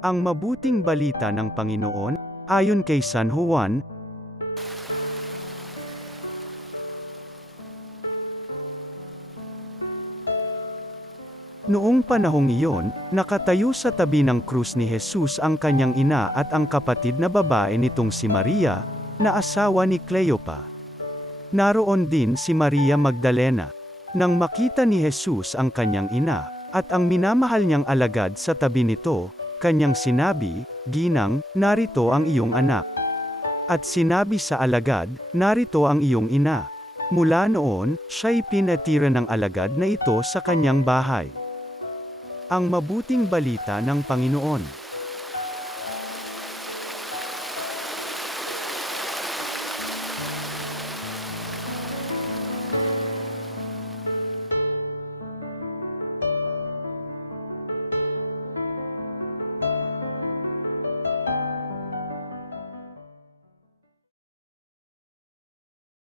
Ang mabuting balita ng Panginoon, ayon kay San Juan. Noong panahong iyon, nakatayo sa tabi ng krus ni Jesus ang kanyang ina at ang kapatid na babae nitong si Maria, na asawa ni Cleopa. Naroon din si Maria Magdalena. Nang makita ni Jesus ang kanyang ina, at ang minamahal niyang alagad sa tabi nito, kanyang sinabi, "Ginang, narito ang iyong anak." At sinabi sa alagad, "Narito ang iyong ina." Mula noon, siya'y pinatira ng alagad na ito sa kanyang bahay. Ang mabuting balita ng Panginoon.